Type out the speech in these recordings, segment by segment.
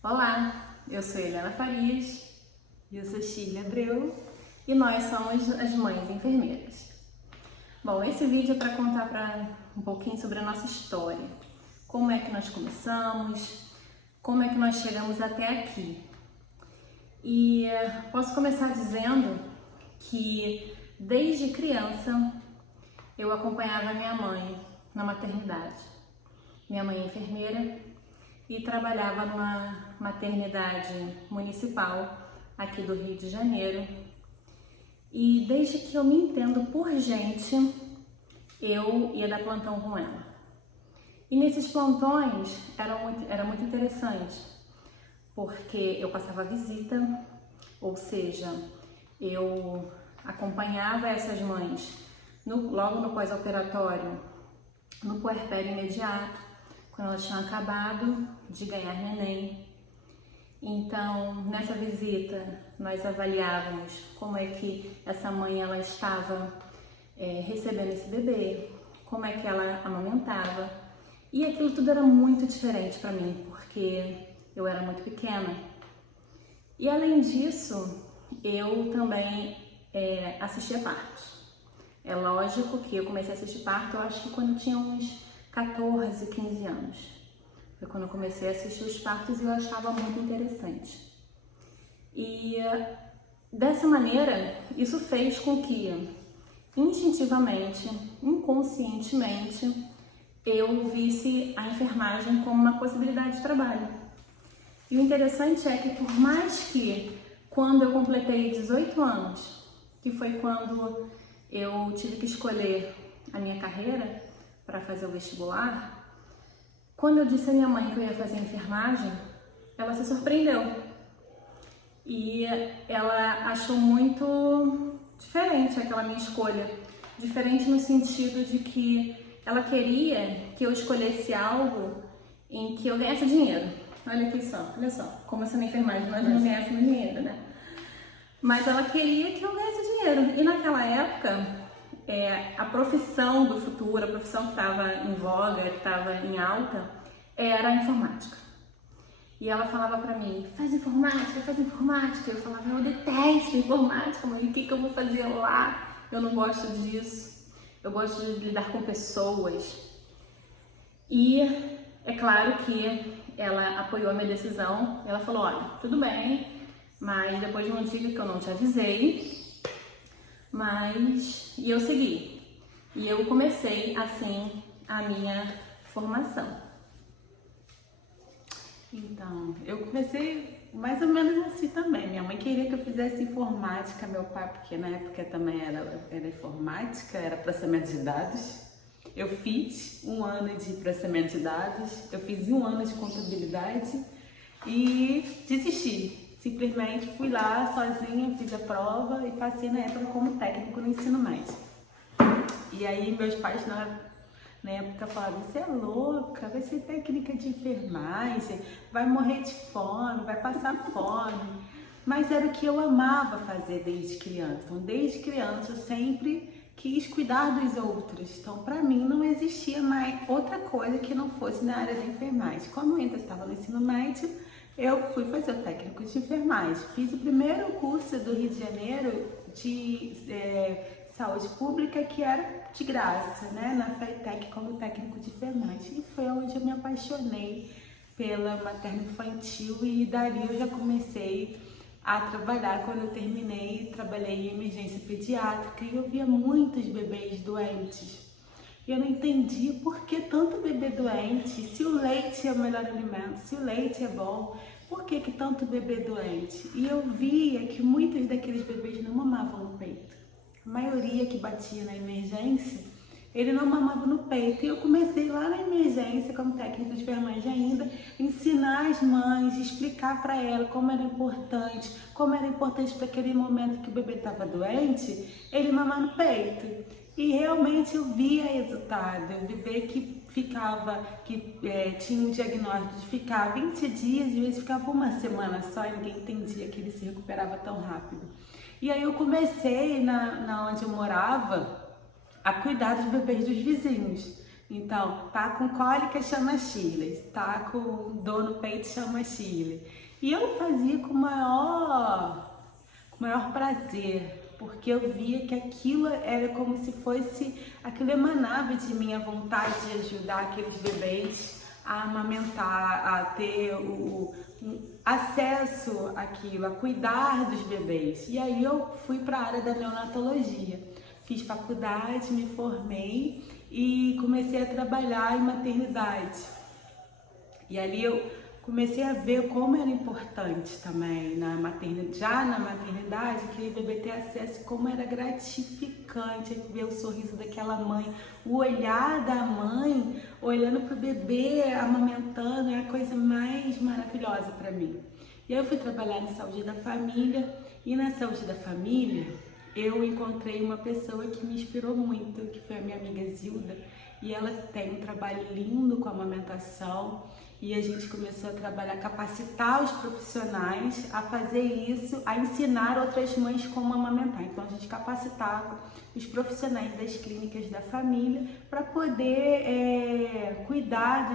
Olá, eu sou Helena Farias. E eu sou Shirley Abreu. E nós somos as Mães Enfermeiras. Bom, esse vídeo é para contar um pouquinho sobre a nossa história. Como é que nós começamos, como é que nós chegamos até aqui. E posso começar dizendo que desde criança eu acompanhava minha mãe na maternidade. Minha mãe é enfermeira e trabalhava numa maternidade municipal aqui do Rio de Janeiro. E desde que eu me entendo por gente, eu ia dar plantão com ela. E nesses plantões era muito interessante, porque eu passava visita, ou seja, eu acompanhava essas mães logo no pós-operatório, no puerpério imediato, quando elas tinham acabado de ganhar neném. Então, nessa visita, nós avaliávamos como é que essa mãe ela estava recebendo esse bebê, como é que ela amamentava. E aquilo tudo era muito diferente para mim, porque eu era muito pequena. E além disso, eu também assistia partos. É lógico que eu comecei a assistir parto, eu acho que quando eu tinha uns 14, 15 anos. Foi quando eu comecei a assistir os partos e eu achava muito interessante. E dessa maneira, isso fez com que, instintivamente, inconscientemente, eu visse a enfermagem como uma possibilidade de trabalho. E o interessante é que, por mais que, quando eu completei 18 anos, que foi quando eu tive que escolher a minha carreira para fazer o vestibular, quando eu disse à minha mãe que eu ia fazer enfermagem, ela se surpreendeu. E ela achou muito diferente aquela minha escolha. Diferente no sentido de que ela queria que eu escolhesse algo em que eu ganhasse dinheiro. Olha só, como assim na enfermagem nós não ganhássemos dinheiro, né? Mas ela queria que eu ganhasse dinheiro. E naquela época, a profissão do futuro, a profissão que estava em voga, que estava em alta, era a informática. E ela falava pra mim, faz informática, faz informática. Eu falava, eu detesto informática, mãe, o que eu vou fazer lá? Eu não gosto disso. Eu gosto de lidar com pessoas. E é claro que ela apoiou a minha decisão. Ela falou, olha, tudo bem, mas depois não diga que eu não te avisei. E eu segui. E eu comecei, assim, a minha formação. Então, eu comecei mais ou menos assim também. Minha mãe queria que eu fizesse informática, meu pai, porque na época também era informática, era processamento de dados. Eu fiz um ano de processamento de dados, eu fiz um ano de contabilidade e desisti. Simplesmente fui lá sozinha, fiz a prova e passei na época como técnico no ensino médio. E aí meus pais na época falavam, você é louca, vai ser técnica de enfermagem, vai morrer de fome, vai passar fome. Mas era o que eu amava fazer desde criança. Então, desde criança eu sempre quis cuidar dos outros. Então, para mim não existia mais outra coisa que não fosse na área da enfermagem. Como eu ainda estava no ensino médio, eu fui fazer o técnico de enfermagem. Fiz o primeiro curso do Rio de Janeiro de saúde pública, que era de graça, né, na FETEC, como técnico de enfermagem. E foi onde eu me apaixonei pela materno-infantil e dali eu já comecei a trabalhar. Quando eu terminei, trabalhei em emergência pediátrica e eu via muitos bebês doentes. E eu não entendia por que tanto bebê doente, se o leite é o melhor alimento, se o leite é bom, por que tanto bebê doente? E eu via que muitos daqueles bebês não mamavam no peito. A maioria que batia na emergência, ele não mamava no peito. E eu comecei lá na emergência, como técnica de enfermagem ainda, ensinar as mães, explicar para elas como era importante para aquele momento que o bebê estava doente, ele mamar no peito. E realmente eu via resultado. O bebê que tinha um diagnóstico de ficar 20 dias, às vezes ficava uma semana só e ninguém entendia que ele se recuperava tão rápido. E aí eu comecei, na onde eu morava, a cuidar dos bebês dos vizinhos. Então, tá com cólica, chama a Shirley. Tá com dor no peito, chama a Shirley. E eu fazia com o maior prazer, porque eu via que aquilo era como se fosse, aquilo emanava de mim a vontade de ajudar aqueles bebês a amamentar, a ter o acesso àquilo, a cuidar dos bebês. E aí eu fui para a área da neonatologia. Fiz faculdade, me formei e comecei a trabalhar em maternidade. E ali eu comecei a ver como era importante também na maternidade, já na maternidade, aquele bebê ter acesso, como era gratificante ver o sorriso daquela mãe, o olhar da mãe olhando para o bebê amamentando, é a coisa mais maravilhosa para mim. E aí eu fui trabalhar na saúde da família, e na saúde da família eu encontrei uma pessoa que me inspirou muito, que foi a minha amiga Zilda, e ela tem um trabalho lindo com a amamentação. E a gente começou a trabalhar, capacitar os profissionais a fazer isso, a ensinar outras mães como amamentar. Então a gente capacitava os profissionais das clínicas da família para poder cuidar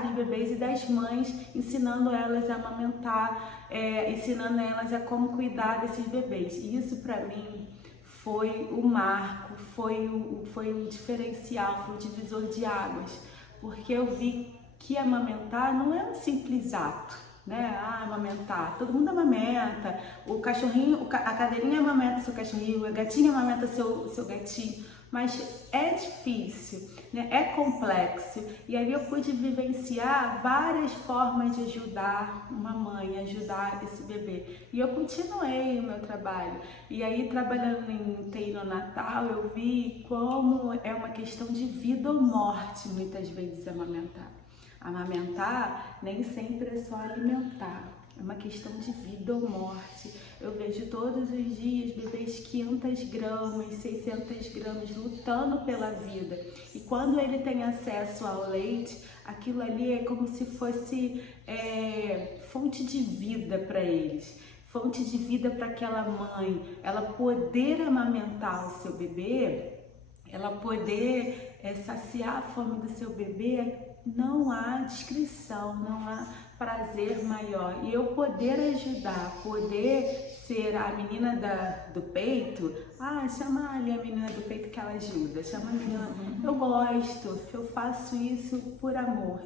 dos bebês e das mães, ensinando elas a amamentar, ensinando elas a como cuidar desses bebês. E isso para mim foi o marco, foi o diferencial, foi o divisor de águas, porque eu vi que amamentar não é um simples ato, né? Amamentar, todo mundo amamenta, o cachorrinho, a cadeirinha amamenta seu cachorrinho, a gatinha amamenta seu gatinho, mas é difícil, né? É complexo. E aí eu pude vivenciar várias formas de ajudar uma mãe, ajudar esse bebê. E eu continuei o meu trabalho. E aí, trabalhando em UTI neonatal, eu vi como é uma questão de vida ou morte, muitas vezes, amamentar. Amamentar nem sempre é só alimentar, é uma questão de vida ou morte. Eu vejo todos os dias bebês 500 gramas, 600 gramas lutando pela vida. E quando ele tem acesso ao leite, aquilo ali é como se fosse fonte de vida para eles. Fonte de vida para aquela mãe, ela poder amamentar o seu bebê, ela poder saciar a fome do seu bebê. Não há descrição, não há prazer maior. E eu poder ajudar, poder ser a menina do peito, chama ali a menina do peito que ela ajuda, chama a menina. Eu gosto, eu faço isso por amor.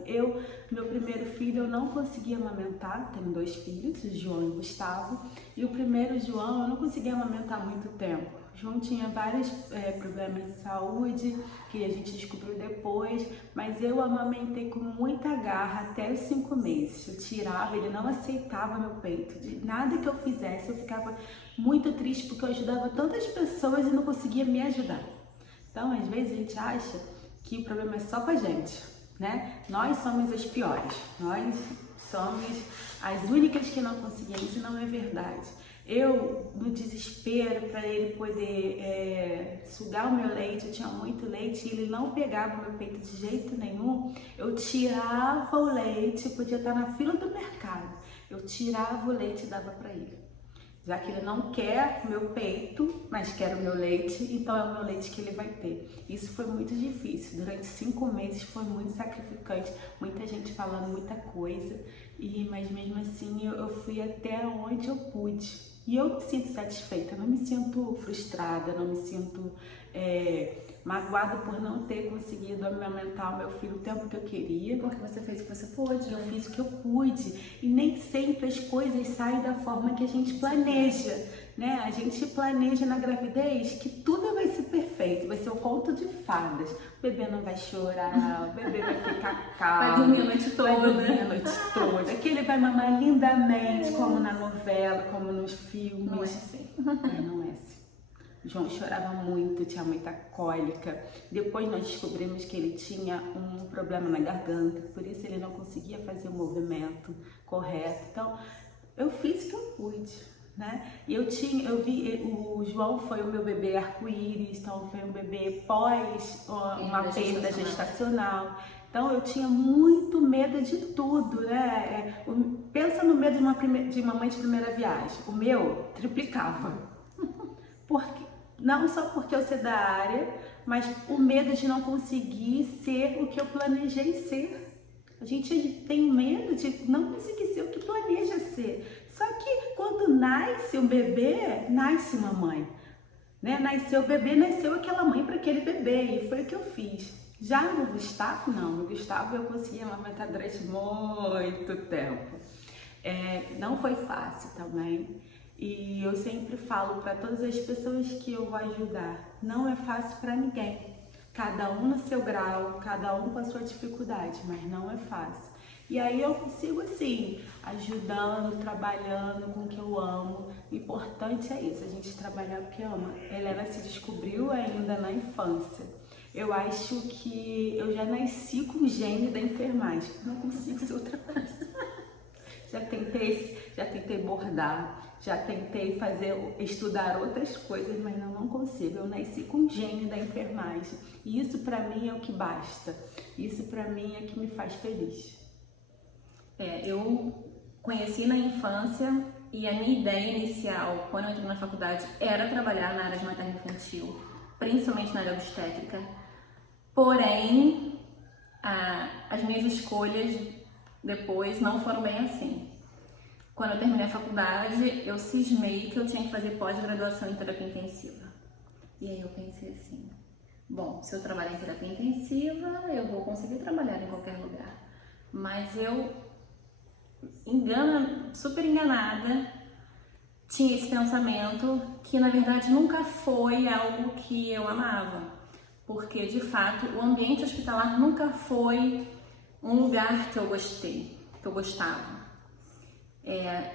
Meu primeiro filho eu não conseguia amamentar, tenho 2 filhos, o João e o Gustavo, e o primeiro João eu não conseguia amamentar muito tempo. João tinha vários problemas de saúde que a gente descobriu depois, mas eu amamentei com muita garra até os 5 meses. Eu tirava, ele não aceitava meu peito. De nada que eu fizesse, eu ficava muito triste porque eu ajudava tantas pessoas e não conseguia me ajudar. Então, às vezes a gente acha que o problema é só com a gente, né? Nós somos as piores, nós somos as únicas que não conseguimos, e não é verdade. Eu, no desespero para ele poder sugar o meu leite, eu tinha muito leite e ele não pegava o meu peito de jeito nenhum, eu tirava o leite, podia estar na fila do mercado, eu tirava o leite e dava para ele. Já que ele não quer o meu peito, mas quer o meu leite, então é o meu leite que ele vai ter. Isso foi muito difícil, durante 5 meses foi muito sacrificante, muita gente falando muita coisa, mas mesmo assim eu fui até onde eu pude. E eu me sinto satisfeita, não me sinto frustrada, não me sinto magoada por não ter conseguido amamentar o meu filho o tempo que eu queria. Porque você fez o que você pôde. Eu fiz o que eu pude. E nem sempre as coisas saem da forma que a gente planeja, né? A gente planeja na gravidez que tudo vai ser perfeito, vai ser um conto de fadas. O bebê não vai chorar, o bebê vai ficar calmo. Vai dormir a noite toda. Vai dormir a noite toda. Que ele vai mamar lindamente, como na novela, como nos filmes. Não é assim. Não é assim. João chorava muito, tinha muita cólica. Depois nós descobrimos que ele tinha um problema na garganta, por isso ele não conseguia fazer o movimento correto. Então, eu fiz o que eu pude, né? E o João foi o meu bebê arco-íris, então foi um bebê pós uma perda gestacional. Então eu tinha muito medo de tudo, né? Pensa no medo de uma mãe de primeira viagem. O meu triplicava. Não só porque eu sei da área, mas o medo de não conseguir ser o que eu planejei ser. A gente tem medo de não conseguir ser o que planeja ser. Só que quando nasce um bebê, nasce uma mãe. Né? Nasceu o bebê, nasceu aquela mãe para aquele bebê, e foi o que eu fiz. Já no Gustavo, não. No Gustavo eu consegui amamentar durante muito tempo. Não foi fácil também. E eu sempre falo para todas as pessoas que eu vou ajudar, não é fácil para ninguém. Cada um no seu grau, cada um com a sua dificuldade, mas não é fácil. E aí eu consigo assim, ajudando, trabalhando com o que eu amo. O importante é isso, a gente trabalhar porque ama. Helena se descobriu ainda na infância. Eu acho que eu já nasci com o gene da enfermagem. Não consigo ser outra coisa. Já tentei bordar, já tentei estudar outras coisas, mas não consigo. Eu nasci com o gene da enfermagem. E isso pra mim é o que basta. Isso pra mim é o que me faz feliz. Eu conheci na infância e a minha ideia inicial, quando eu entrei na faculdade, era trabalhar na área de materno-infantil, principalmente na área obstétrica. Porém, as minhas escolhas depois não foram bem assim. Quando eu terminei a faculdade, eu cismei que eu tinha que fazer pós-graduação em terapia intensiva. E aí eu pensei assim, bom, se eu trabalhar em terapia intensiva, eu vou conseguir trabalhar em qualquer lugar. Mas eu, super enganada, tinha esse pensamento que na verdade nunca foi algo que eu amava. Porque de fato o ambiente hospitalar nunca foi um lugar que eu gostei, que eu gostava.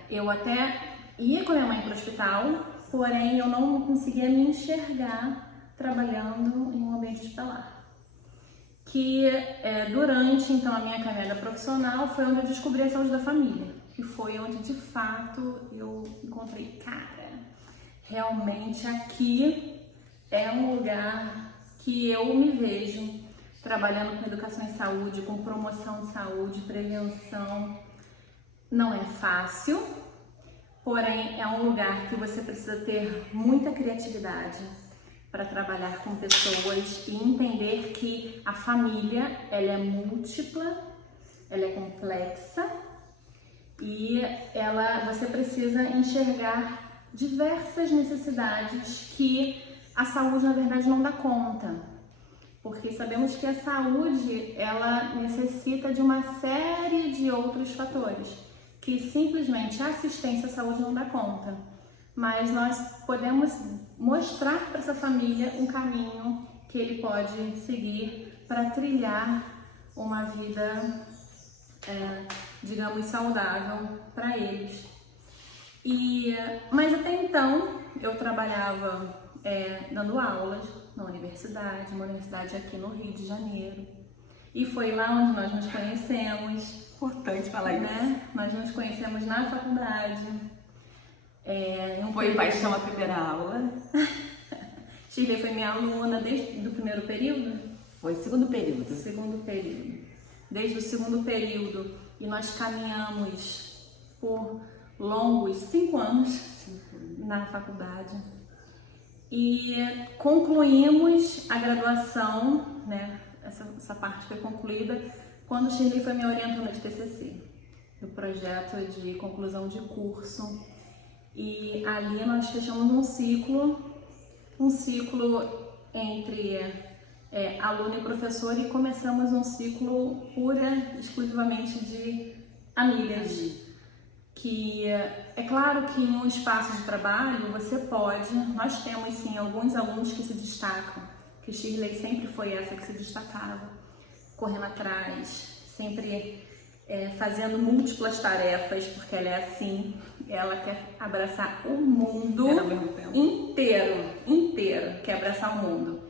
Eu até ia com a minha mãe para o hospital, porém eu não conseguia me enxergar trabalhando em um ambiente hospitalar. Durante então a minha caminhada profissional foi onde eu descobri a saúde da família, que foi onde de fato eu encontrei, cara, realmente aqui é um lugar que eu me vejo trabalhando com educação em saúde, com promoção de saúde, prevenção. Não é fácil, porém é um lugar que você precisa ter muita criatividade para trabalhar com pessoas e entender que a família ela é múltipla, ela é complexa e você precisa enxergar diversas necessidades que a saúde na verdade não dá conta. Porque sabemos que a saúde ela necessita de uma série de outros fatores que simplesmente a assistência à saúde não dá conta. Mas nós podemos mostrar para essa família um caminho que ele pode seguir para trilhar uma vida, digamos, saudável para eles. Mas até então eu trabalhava dando aulas na universidade, uma universidade aqui no Rio de Janeiro. E foi lá onde nós nos conhecemos. Importante falar isso. Né? Nós nos conhecemos na faculdade. Foi paixão a primeira aula. Shirley foi minha aluna desde o primeiro período? Foi segundo período. Segundo período. Desde o segundo período. E nós caminhamos por longos 5 anos na faculdade. E concluímos a graduação, né? Essa parte foi concluída quando Shirley foi minha orientanda de TCC, do projeto de conclusão de curso. E ali nós fechamos um ciclo entre aluno e professor e começamos um ciclo exclusivamente de amigas. Que é claro que em um espaço de trabalho nós temos sim alguns alunos que se destacam, que Shirley sempre foi essa que se destacava, correndo atrás, sempre fazendo múltiplas tarefas, porque ela é assim, ela quer abraçar o mundo inteiro, quer abraçar o mundo.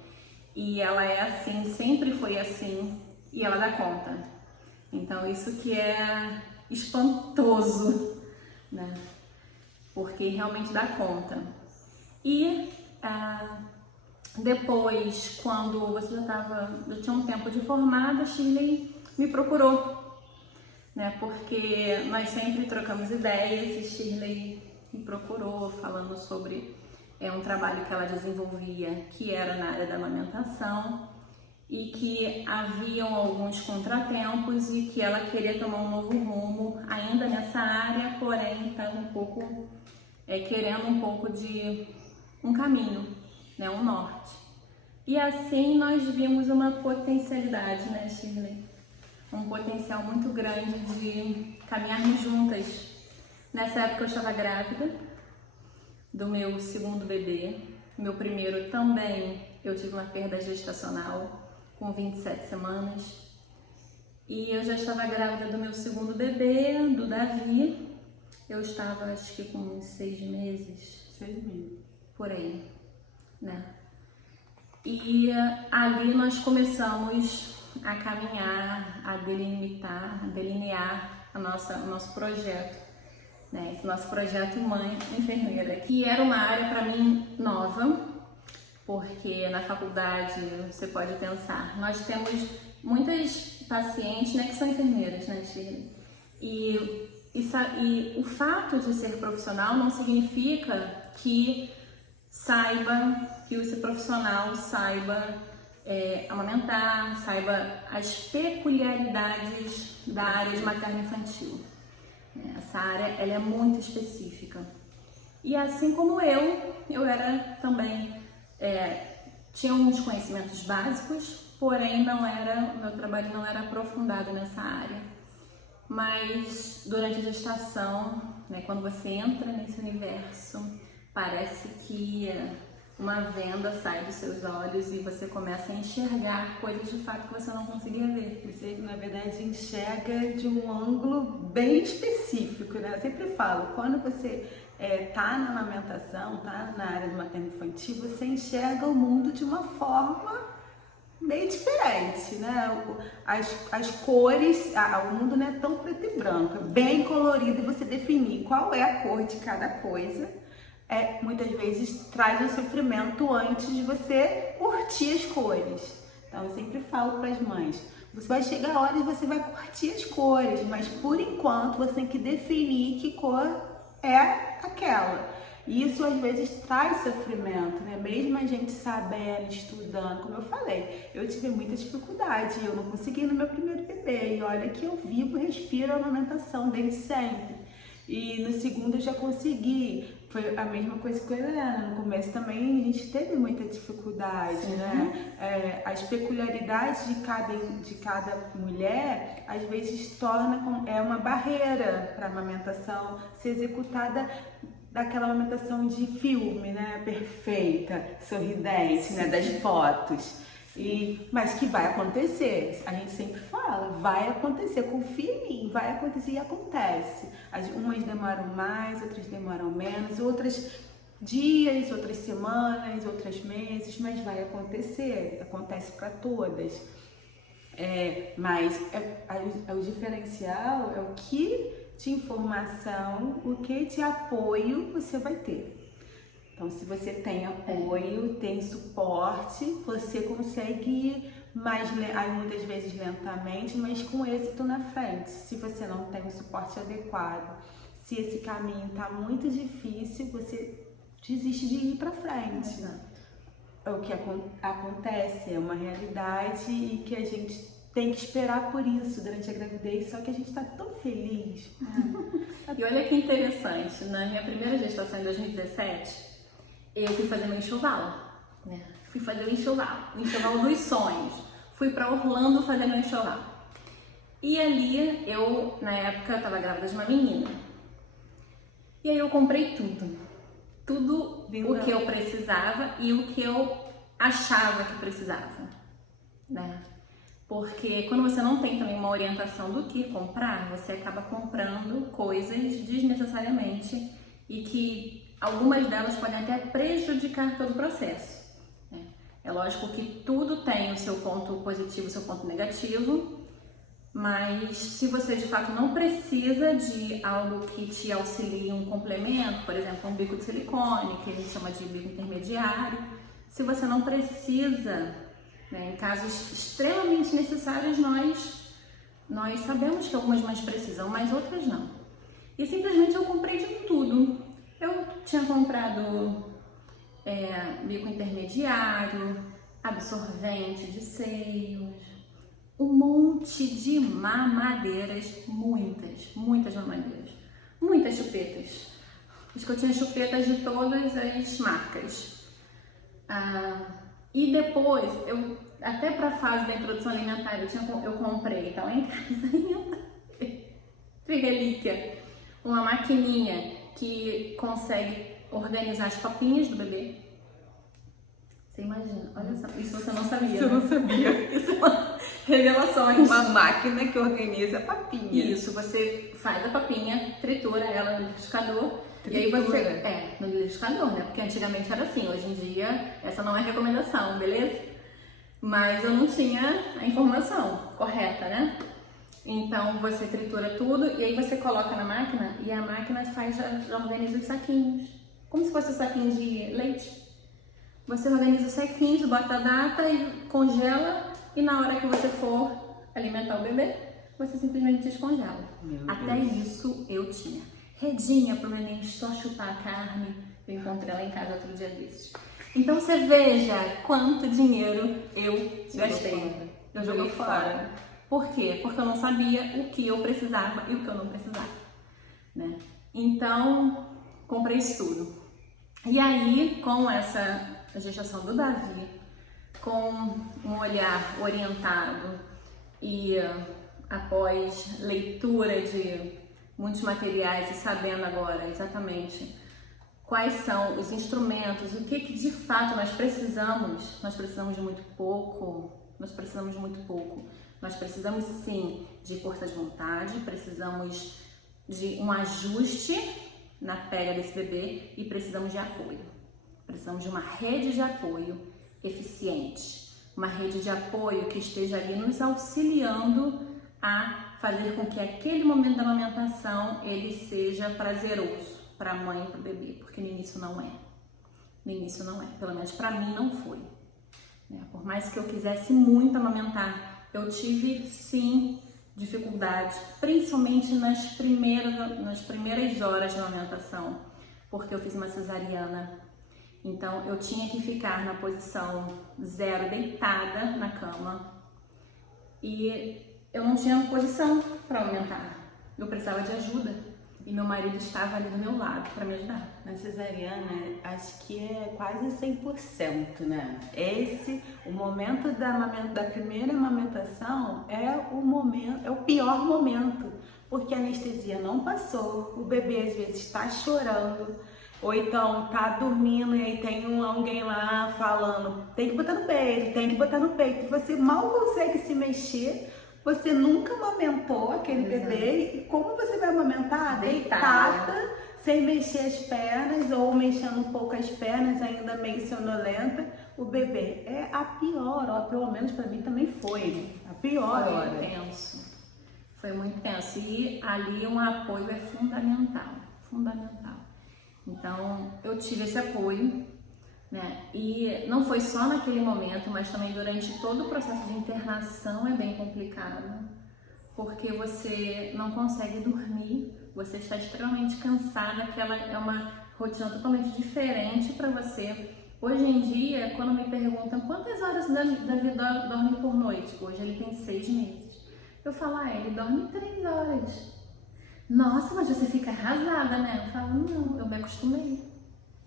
E ela é assim, sempre foi assim, e ela dá conta. Então isso que é espantoso, né? Porque realmente dá conta. E depois, quando você já tinha um tempo de formada, Shirley me procurou, né? Porque nós sempre trocamos ideias e Shirley me procurou falando sobre é um trabalho que ela desenvolvia que era na área da amamentação e que haviam alguns contratempos e que ela queria tomar um novo rumo ainda nessa área, porém estava um pouco querendo um pouco de um caminho, né, um norte. E assim nós vimos uma potencialidade, né, Shirley? Um potencial muito grande de caminharmos juntas. Nessa época eu estava grávida do meu segundo bebê. Meu primeiro também, eu tive uma perda gestacional com 27 semanas. E eu já estava grávida do meu segundo bebê, do Davi. Eu estava, acho que com uns 6 meses. 6 meses. Por aí, né? E ali nós começamos a caminhar, a delinear o nosso projeto, né? Esse nosso projeto Mãe Enfermeira, que era uma área para mim nova, porque na faculdade você pode pensar, nós temos muitas pacientes, né, que são enfermeiras, né, Shirley? E o fato de ser profissional não significa que esse profissional saiba amamentar, saiba as peculiaridades da área de materno-infantil. Essa área ela é muito específica. E assim como eu era também, tinha uns conhecimentos básicos, porém meu trabalho não era aprofundado nessa área. Mas durante a gestação, né, quando você entra nesse universo, parece que uma venda sai dos seus olhos e você começa a enxergar coisas de fato que você não conseguia ver. Você, na verdade, enxerga de um ângulo bem específico, né? Eu sempre falo, quando você tá na amamentação, tá na área do materno-infantil, você enxerga o mundo de uma forma meio diferente, né? As cores, o mundo não é tão preto e branco, é bem colorido, e você definir qual é a cor de cada coisa, muitas vezes traz um sofrimento antes de você curtir as cores. Então eu sempre falo para as mães, você vai chegar a hora e você vai curtir as cores, mas por enquanto você tem que definir que cor é aquela. E isso às vezes traz sofrimento, né? Mesmo a gente sabendo, estudando, como eu falei, eu tive muita dificuldade, eu não consegui no meu primeiro bebê, e olha que eu vivo e respiro a amamentação desde sempre. E no segundo eu já consegui, foi a mesma coisa com a Helena, no começo também a gente teve muita dificuldade, sim, né? As peculiaridades de cada mulher, às vezes torna uma barreira para a amamentação ser executada daquela amamentação de filme, né? Perfeita, sorridente, né? Das fotos. Mas que vai acontecer, a gente sempre fala, vai acontecer, confia em mim, vai acontecer e acontece. Umas demoram mais, outras demoram menos, outras dias, outras semanas, outros meses, mas vai acontecer, acontece para todas. Mas o diferencial é o que de informação, o que de apoio você vai ter. Então, se você tem apoio, tem suporte, você consegue ir muitas vezes lentamente, mas com êxito na frente. Se você não tem um suporte adequado, se esse caminho está muito difícil, você desiste de ir para frente. É o que acontece, é uma realidade e que a gente tem que esperar por isso durante a gravidez, só que a gente está tão feliz. E olha que interessante, na minha primeira gestação em 2017, eu fui fazer meu enxoval, né? Fui fazer o enxoval dos sonhos. Fui para Orlando fazer meu enxoval. E ali, na época, eu estava grávida de uma menina. E aí eu comprei tudo o que eu precisava e o que eu achava que precisava, né? Porque quando você não tem também uma orientação do que comprar, você acaba comprando coisas desnecessariamente e que algumas delas podem até prejudicar todo o processo. É lógico que tudo tem o seu ponto positivo e o seu ponto negativo, mas se você de fato não precisa de algo que te auxilie um complemento, por exemplo, um bico de silicone, que a gente chama de bico intermediário, se você não precisa, né, em casos extremamente necessários, nós sabemos que algumas mães precisam, mas outras não. E simplesmente eu comprei de tudo. Eu tinha comprado bico intermediário, absorvente de seios, um monte de mamadeiras, muitas mamadeiras, muitas chupetas. Acho que eu tinha chupetas de todas as marcas. E depois, até para a fase da introdução alimentar, eu comprei, tá lá em casa ainda, relíquia, uma maquininha que consegue organizar as papinhas do bebê. Você imagina, olha só, isso você não sabia. Isso eu não sabia. Isso é uma revelação. Uma máquina que organiza a papinha. Isso, você faz a papinha, tritura ela no liquidificador. E aí você. No liquidificador, né? Porque antigamente era assim, hoje em dia essa não é recomendação, beleza? Mas eu não tinha a informação correta, né? Então você tritura tudo e aí você coloca na máquina e a máquina já organiza os saquinhos. Como se fosse um saquinho de leite. Você organiza os saquinhos, bota a data e congela e na hora que você for alimentar o bebê, você simplesmente descongela. Até isso eu tinha. Redinha pro neném só chupar a carne. Eu encontrei ela em casa outro dia desses. Então você veja quanto dinheiro eu gastei. Eu joguei fora. Por quê? Porque eu não sabia o que eu precisava e o que eu não precisava, né? Então, comprei isso tudo. E aí, com essa gestação do Davi, com um olhar orientado e após leitura de muitos materiais e sabendo agora exatamente quais são os instrumentos, o que de fato nós precisamos de muito pouco, nós precisamos sim de força de vontade, precisamos de um ajuste na pega desse bebê e precisamos de apoio. Precisamos de uma rede de apoio eficiente, uma rede de apoio que esteja ali nos auxiliando a fazer com que aquele momento da amamentação ele seja prazeroso para a mãe e para o bebê, porque no início não é. No início não é, pelo menos para mim não foi. Por mais que eu quisesse muito amamentar, eu tive sim dificuldades, principalmente nas primeiras horas de amamentação, porque eu fiz uma cesariana. Então eu tinha que ficar na posição 0, deitada na cama, e eu não tinha posição para amamentar. Eu precisava de ajuda. E meu marido estava ali do meu lado para me ajudar. Na cesariana, acho que é quase 100%, né? O momento da primeira amamentação é o pior momento, porque a anestesia não passou, o bebê às vezes está chorando, ou então tá dormindo e aí tem alguém lá falando, tem que botar no peito, e você mal consegue se mexer. Você nunca amamentou aquele bebê, e como você vai amamentar? Deitada, sem mexer as pernas, ou mexendo um pouco as pernas, ainda meio sonolenta. O bebê é a pior hora, pelo menos pra mim também foi a pior hora. Foi muito tenso. E ali um apoio é fundamental. Então eu tive esse apoio, né? E não foi só naquele momento, mas também durante todo o processo de internação é bem complicado, porque você não consegue dormir, você está extremamente cansada, aquela é uma rotina totalmente diferente para você. Hoje em dia, quando me perguntam quantas horas Davi dorme por noite, hoje ele tem 6 meses, eu falo, ele dorme 3 horas. Nossa, mas você fica arrasada, né? Eu falo, não, eu me acostumei.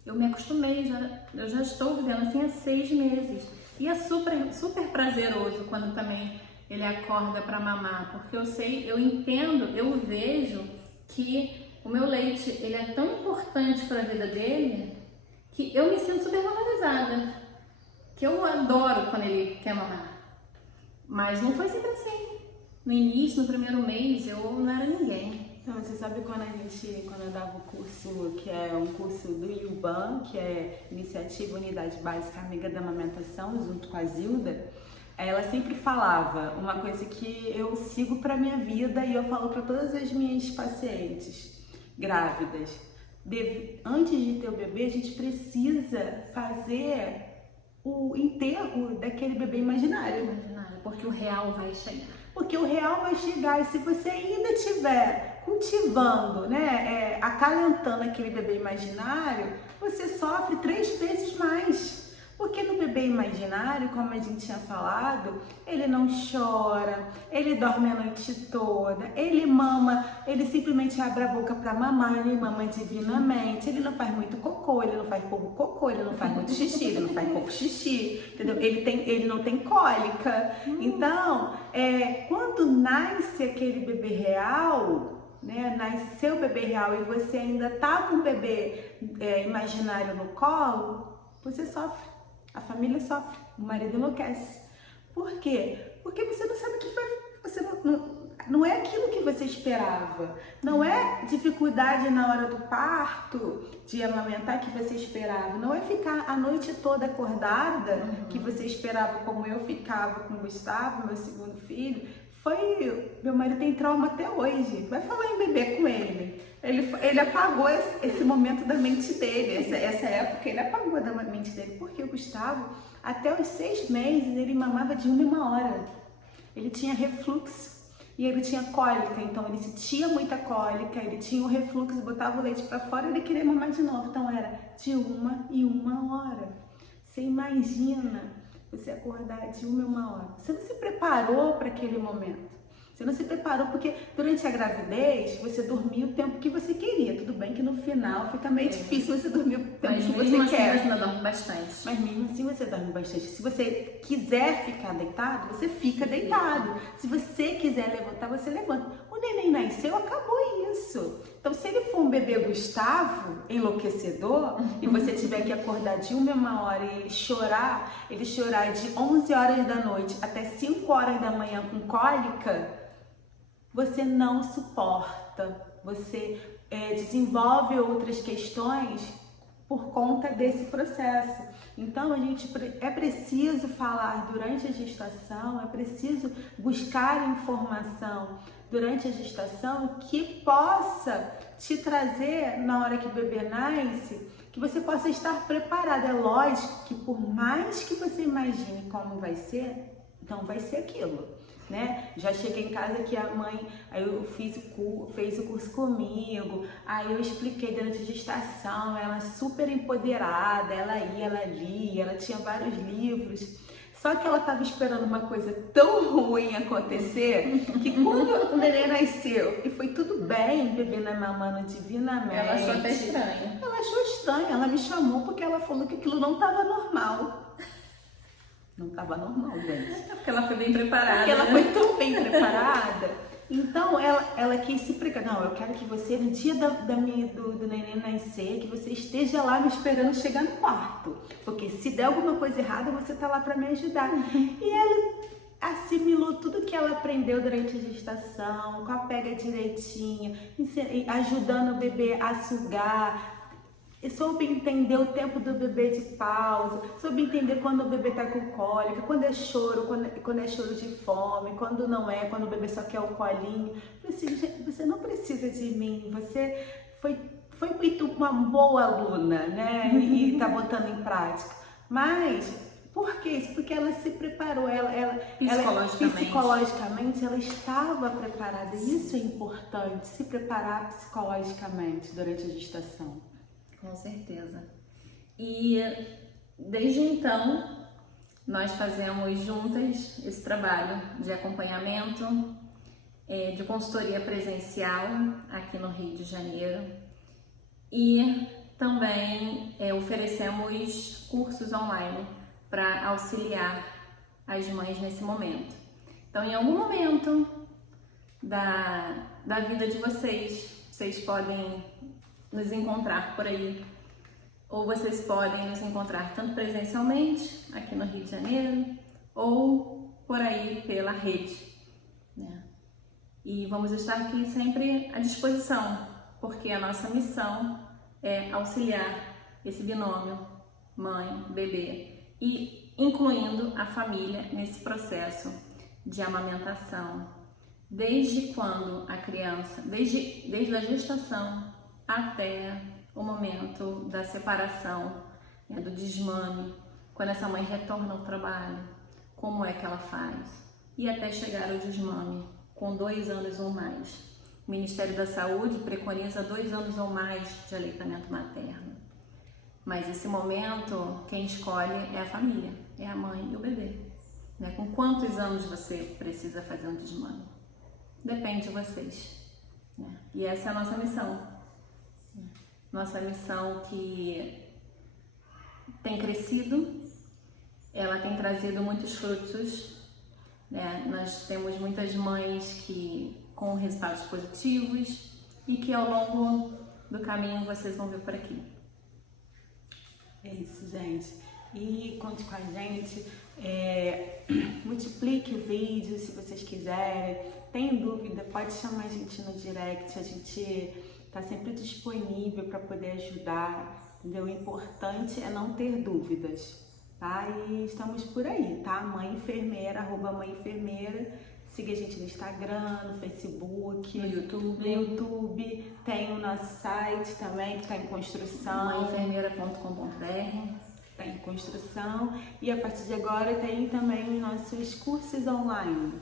Eu já estou vivendo assim há 6 meses. E é super prazeroso quando também ele acorda para mamar, porque eu entendo, eu vejo que o meu leite, ele é tão importante para a vida dele, que eu me sinto super valorizada, que eu adoro quando ele quer mamar. Mas não foi sempre assim. No início, no primeiro mês, eu não era ninguém. Então, você sabe quando eu dava o curso, que é um curso do IUBAN, que é Iniciativa Unidade Básica Amiga da Amamentação, junto com a Zilda, ela sempre falava uma coisa que eu sigo para minha vida e eu falo para todas as minhas pacientes grávidas. Antes de ter o bebê, a gente precisa fazer o enterro daquele bebê imaginário. Porque o real vai chegar. Porque o real vai chegar e se você ainda estiver cultivando, né, acalentando aquele bebê imaginário, você sofre 3 vezes mais. Porque no bebê imaginário, como a gente tinha falado, ele não chora, ele dorme a noite toda, ele mama, ele simplesmente abre a boca para mamar, ele mama divinamente, ele não faz muito cocô, ele não faz pouco cocô, ele não faz muito xixi, ele não faz pouco xixi, entendeu? Ele não tem cólica. Então, quando nasce aquele bebê real, né, nasceu o bebê real e você ainda tá com o bebê imaginário no colo, você sofre. A família sofre, o marido enlouquece. Por quê? Porque você não sabe o que vai. Você não é aquilo que você esperava. Não é dificuldade na hora do parto, de amamentar que você esperava. Não é ficar a noite toda acordada, que você esperava, como eu ficava com o Gustavo, meu segundo filho. Meu marido tem trauma até hoje. Vai falar em bebê com ele. Ele apagou esse momento da mente dele, essa época ele apagou da mente dele, porque o Gustavo, até os 6 meses, ele mamava de 1 em 1 hora. Ele tinha refluxo e ele tinha cólica, então ele sentia muita cólica, ele tinha o refluxo, botava o leite para fora e ele queria mamar de novo, então era de 1 em 1 hora. Você imagina você acordar de 1 em 1 hora. Você não se preparou para aquele momento. Você não se preparou porque durante a gravidez você dormiu o tempo que você queria. Tudo bem que no final fica meio difícil você dormir o tempo que você quer. Mas mesmo assim você dorme bastante. Mas mesmo assim você dorme bastante. Se você quiser ficar deitado, você fica deitado. Se você quiser levantar, você levanta. O neném nasceu, acabou isso. Então se ele for um bebê Gustavo, enlouquecedor, e você tiver que acordar de 1 em 1 hora e ele chorar de 11 horas da noite até 5 horas da manhã com cólica, você não suporta, você desenvolve outras questões por conta desse processo. Então, é preciso falar durante a gestação, é preciso buscar informação durante a gestação que possa te trazer, na hora que o bebê nasce, que você possa estar preparada. É lógico que por mais que você imagine como vai ser, não vai ser aquilo. Né? Já cheguei em casa que a mãe, aí eu fez o curso comigo, aí eu expliquei durante a gestação, ela super empoderada, ela ia, ela lia, ela tinha vários livros, só que ela estava esperando uma coisa tão ruim acontecer, que quando o neném nasceu e foi tudo bem, bebê na mamando divinamente, ela achou até estranho. Ela achou estranho, ela me chamou porque ela falou que aquilo não estava normal. Não estava normal, gente. Porque ela foi bem preparada. Porque ela foi tão bem preparada. Então, ela quis se preparar. Não, eu quero que você, no dia do neném nascer, que você esteja lá me esperando chegar no quarto. Porque se der alguma coisa errada, você tá lá para me ajudar. E ela assimilou tudo que ela aprendeu durante a gestação, com a pega direitinho, ajudando o bebê a sugar. Soube entender o tempo do bebê de pausa, soube entender quando o bebê tá com cólica, quando é choro, quando é choro de fome, quando não é, quando o bebê só quer o colinho. Você não precisa de mim, você foi muito uma boa aluna, né? E tá botando em prática. Mas por que isso? Porque ela se preparou, psicologicamente ela estava preparada. E isso é importante, se preparar psicologicamente durante a gestação. Com certeza. E desde então, nós fazemos juntas esse trabalho de acompanhamento, de consultoria presencial aqui no Rio de Janeiro e também oferecemos cursos online para auxiliar as mães nesse momento. Então, em algum momento da vida de vocês podem nos encontrar por aí, ou vocês podem nos encontrar tanto presencialmente aqui no Rio de Janeiro ou por aí pela rede, né? E vamos estar aqui sempre à disposição, porque a nossa missão é auxiliar esse binômio mãe, bebê e incluindo a família nesse processo de amamentação, desde quando a criança, desde a gestação até o momento da separação, do desmame, quando essa mãe retorna ao trabalho, como é que ela faz, e até chegar ao desmame, com 2 anos ou mais. O Ministério da Saúde preconiza 2 anos ou mais de aleitamento materno. Mas esse momento, quem escolhe é a família, é a mãe e o bebê. Né? Com quantos anos você precisa fazer um desmame? Depende de vocês. Né? E essa é a nossa missão. Nossa missão que tem crescido, ela tem trazido muitos frutos. Né? Nós temos muitas mães com resultados positivos e que ao longo do caminho vocês vão ver por aqui. É isso, gente. E conte com a gente, multiplique o vídeo se vocês quiserem. Tem dúvida, pode chamar a gente no direct, a gente está sempre disponível para poder ajudar, entendeu? O importante é não ter dúvidas, tá? E estamos por aí, tá? Mãe Enfermeira, @Mãe Enfermeira. Siga a gente no Instagram, no Facebook, no YouTube. No YouTube. Tem o nosso site também, que está em construção. mãeenfermeira.com.br. Está em construção. E a partir de agora tem também os nossos cursos online.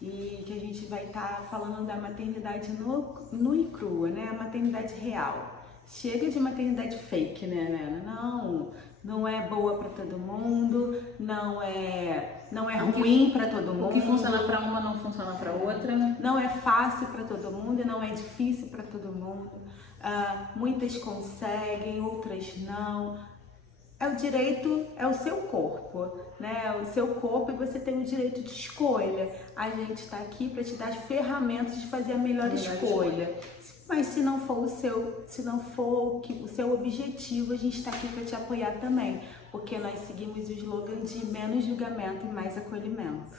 E que a gente vai estar falando da maternidade nua e crua, né? A maternidade real. Chega de maternidade fake, né, Nena? Não é boa para todo mundo, não é ruim para todo mundo. O que funciona para uma não funciona para outra. Não é fácil para todo mundo e não é difícil para todo mundo. Muitas conseguem, outras não. É o direito, é o seu corpo, né? O seu corpo e você tem o direito de escolha. A gente está aqui para te dar as ferramentas de fazer a melhor escolha. Mas se não for o seu objetivo, a gente está aqui para te apoiar também, porque nós seguimos o slogan de menos julgamento e mais acolhimento.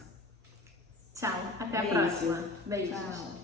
Tchau, até a Beijo. próxima. Beijos. Tchau.